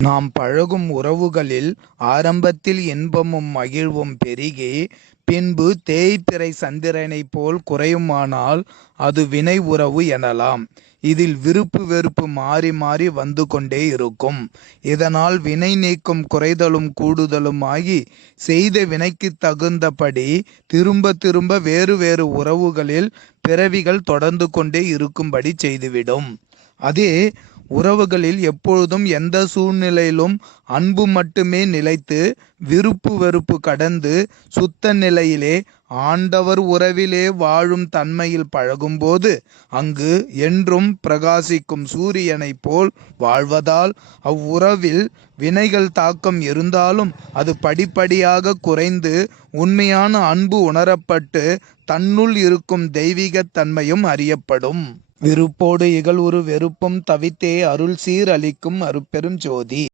நாம் பழகும் உறவுகளில் ஆரம்பத்தில் இன்பமும் மகிழ்வும் பெருகி பின்பு தேய்பிறை சந்திரனைப் போல் குறையுமானால் அது வினை உறவு எனலாம். இதில் விருப்பு வெறுப்பு மாறி மாறி வந்து கொண்டே இருக்கும். இதனால் வினை நீக்கும் குறைதலும் கூடுதலும் ஆகி செய்த வினைக்குத் தகுந்தபடி திரும்ப திரும்ப வேறு வேறு உறவுகளில் பிறவிகள் தொடர்ந்து கொண்டே இருக்கும்படி செய்துவிடும். அதே உறவுகளில் எப்பொழுதும் எந்த சூழ்நிலையிலும் அன்பு மட்டுமே நிலைத்து விருப்பு வெறுப்பு கடந்து சுத்த நிலையிலே ஆண்டவர் உறவிலே வாழும் தன்மையில் பழகும்போது அங்கு என்றும் பிரகாசிக்கும் சூரியனைப் போல் வாழ்வதால் அவ்வுறவில் வினைகள் தாக்கம் இருந்தாலும் அது படிப்படியாகக் குறைந்து உண்மையான அன்பு உணரப்பட்டு தன்னுள் இருக்கும் தெய்வீகத் தன்மையும் அறியப்படும். விருப்போடு இகல்வுறு வெறுப்பும் தவிர்த்தே அருள்சீர் அளிக்கும் அருட்பெருஞ்ஜோதி